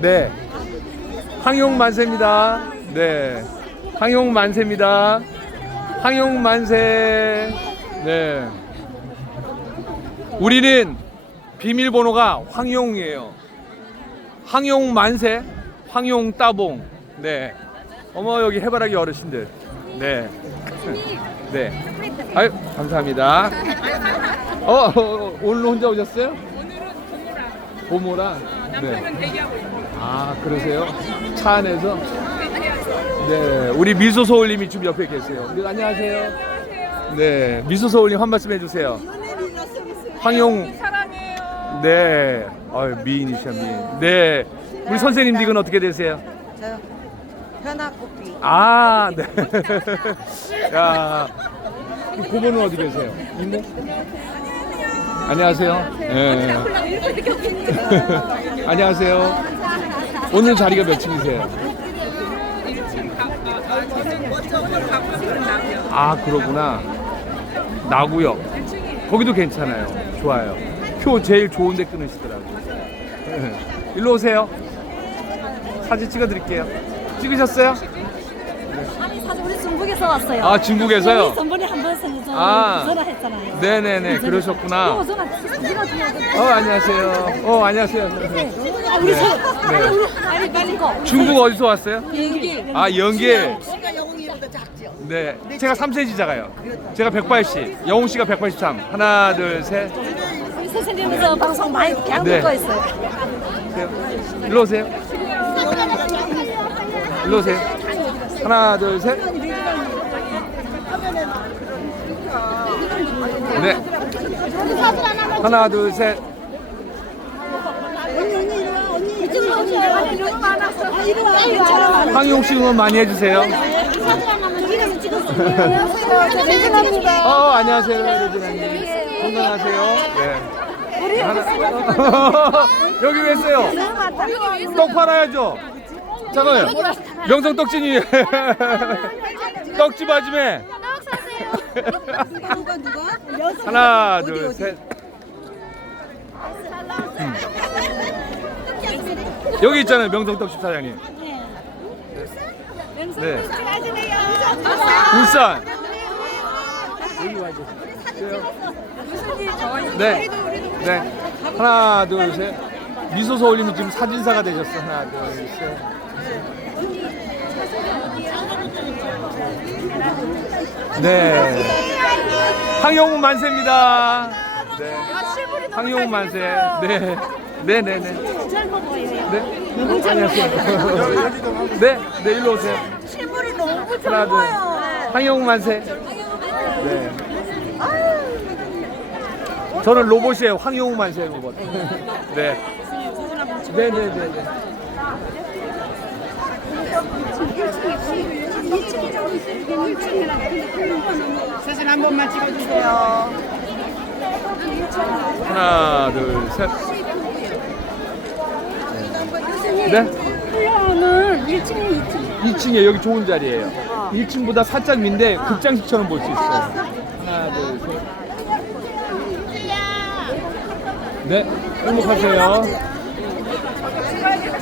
네. 황용 만세입니다. 네. 황용 만세입니다. 황용 만세. 네. 우리는 비밀번호가 황용이에요. 황용 만세, 황용 따봉. 네. 어머 여기 해바라기 어르신들. 네. 네. 아유 감사합니다. 어, 어, 어 오늘 혼자 오셨어요? 고모랑. 네. 아 그러세요? 차 안에서? 네. 우리 미소 소울님이 지금 옆에 계세요. 네, 안녕하세요. 네. 미소 소울님 한 말씀 해주세요. 황용. 네. 아유 미인이셔 미인. 네. 우리 선생님 닉은 어떻게 되세요? 저 현아코피 아, 네. 야, 그 고모는 어디 계세요? 이모? 안녕하세요. 네. 안녕하세요. 오늘 자리가 몇 층이세요? 아, 그러구나. 나구역. 거기도 괜찮아요. 좋아요. 표 제일 좋은데 끊으시더라고요. 네. 일로 오세요. 사진 찍어 드릴게요. 찍으셨어요? 아니 사실 우리 중국에서 왔어요. 아, 중국에서요? 우리 전번에 한번 아. 전화했잖아요. 네네네, 그러셨구나. 어, 전화 전화 어 안녕하세요. 어 안녕하세요. 아 우리 네. 저 네. 아니 빨리 거. 중국 어디서 왔어요? 연기. 아 연길. 씨가 영웅이보다 작죠 네. 제가 3cm 작아요. 제가 180. 영웅 씨가 183. 하나 둘 셋. 우리 선생님 저 방송 많이 그냥 네. 듣고 있어요. 일로 오세요. 일로 오세요. 하나 둘 셋. 네. 하나 둘 셋. 이쪽으로 오세요. 아니 너무 많았어. 아. 황용 씨 응원 많이 해주세요. 저 진진합니다. 어 안녕하세요 레진아님 건강하세요 네 하나- 여기 왜 있어요 떡 팔아야죠 잠깐만요 명성 떡진이 떡집 아줌에 누가 누가? 하나 둘셋 여기 있잖아요 명성 떡집 사장님 네 울산 네. 네. 하나, 둘, 셋. 미소 서울님이 지금 사진사가 되셨어. 하나, 둘, 셋. 네. 황영웅 만세입니다. 네. 황영웅 만세. 네. 네, 네, 네. 네. 안녕하세요. 네, 네, 일로 오세요. 실물이 너무 하나, 둘. 황영웅 만세. 네. 저는 로봇이에요. 황영웅 만세 로봇. 네. 네, 네, 네, 네. 사진 한 번만 찍어주세요 하나, 둘, 셋. 네. 플로어는 1층에 2층. 2층에 여기 좋은 자리예요. 1층보다 살짝 민데 극장식처럼 볼 수 있어요. 하나, 둘, 셋. 네, 행복하세요.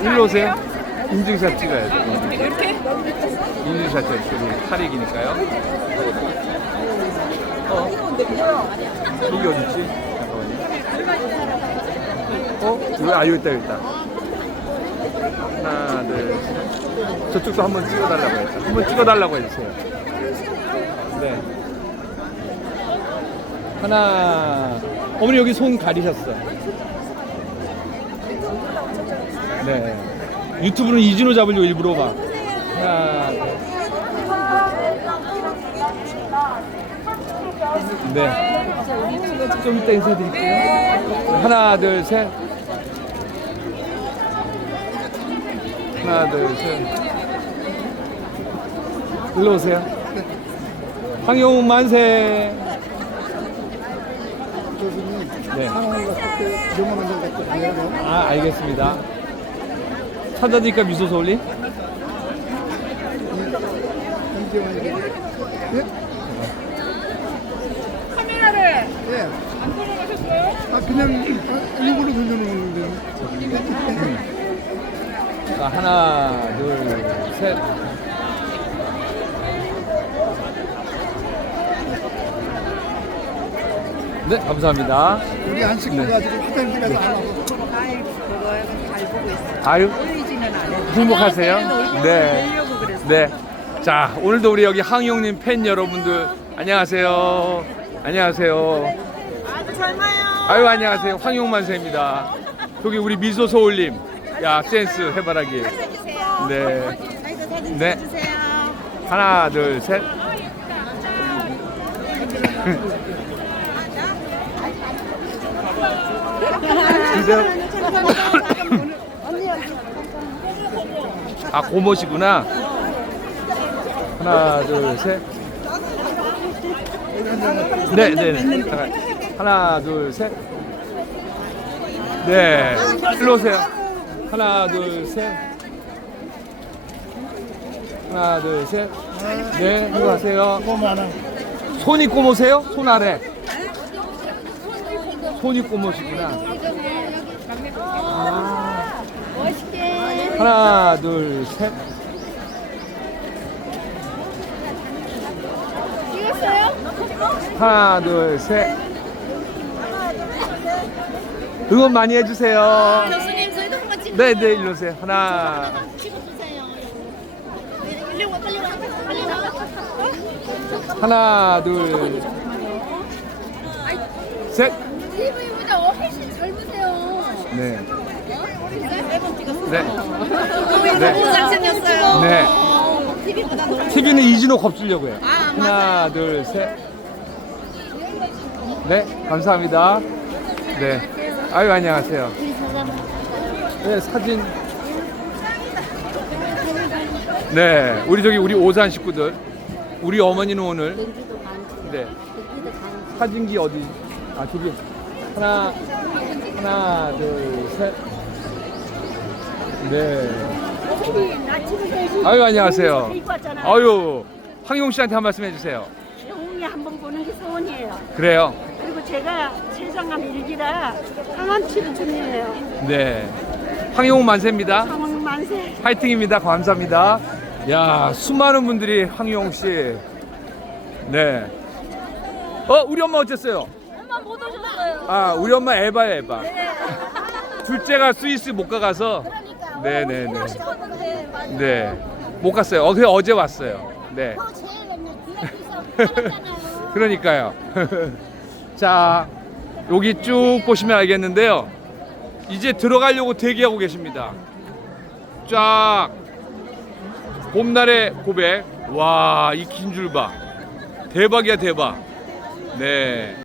일로 오세요. 인증샷 찍어야죠. 인증샷 찍으니 탈익이니까요. 어? 여기 어딨지? 잠깐만요. 어? 왜? 아, 여기 있다, 여기 있다. 하나, 둘, 셋. 저쪽도 한번 찍어달라고 했죠. 한번 찍어달라고 해주세요. 네. 하나. 어머니 여기 손 가리셨어. 네. 유튜브는 이진호 잡으려고 일부러 막. 하나. 네. 좀 이따 인사드릴게요. 하나, 둘, 셋. 하나, 둘, 셋. 일로 오세요. 황영웅 만세. 네. 아, 알겠습니다. 찾아니까 미소 소 울리? 예. 아 그냥 아, 일부러 돌려놓는 건데. 자, 하나, 둘, 셋. 네, 감사합니다. 우리 안 찍고 가지고 화장실에서 안 하고 아이 그거 잘 보고 있어. 아유, 보이지는 않아. 행복하세요? 네. 네. 자, 오늘도 우리 여기 항용님 팬 여러분들 안녕하세요. 안녕하세요. 아주 젊어요. 아유, 안녕하세요. 황용만세입니다. 여기 우리 미소 소울님. 야, 센스 해바라기. 네. 네. 주세요. 하나, 둘, 셋. 주세요. 아, 고모시구나. 하나, 둘, 셋. 네, 네, 네. 하나, 둘, 셋. 네. 일로 오세요. 하나, 둘, 셋. 하나, 둘, 셋. 네, 이거 하세요. 손이 꼬모세요? 손 아래. 손이 꼬모시구나. 멋있게. 하나, 둘, 셋. 찍었어요? 하나, 둘, 셋. 응원 많이 해주세요. 교수님 저희도 한번 찍. 네, 네, 일로 오세요. 하나. 하나, 둘, 셋. TV보다 훨씬 젊으세요. 네. 네. 너무 네. 잘생겼어요. 네. TV보다 너무 TV는 이진호 겁주려고 해요. 하나, 둘, 셋. 네, 감사합니다. 네. 아유, 안녕하세요. 네, 사진. 네, 우리 저기 우리 오산 식구들. 우리 어머니는 오늘 네. 사진기 어디? 아, 저기. 하나, 하나, 둘, 셋. 네. 아유, 안녕하세요. 아유, 황용 씨한테 한 말씀 해주세요. 영웅이 한 번 보는 게 소원이에요. 그래요. 그리고 제가 세상감 일기라 상한치를 중이에요. 네. 황용 만세입니다. 상황 만세. 파이팅입니다. 감사합니다. 야, 수많은 분들이 황용 씨. 네. 어, 우리 엄마 어땠어요? 엄마 못 오셨어요. 아, 우리 엄마 에바야, 에바. 둘째가 스위스 못 가가서. 그러니까 네, 네, 네. 싶었는데 맞아. 네. 못 갔어요. 어, 그냥 어제 왔어요. 네. 제일 맨날 살았잖아요. 그러니까요. 자, 여기 쭉 보시면 알겠는데요. 이제 들어가려고 대기하고 계십니다. 쫙. 봄날의 고백. 와, 이 긴 줄 봐. 대박이야, 대박. 네.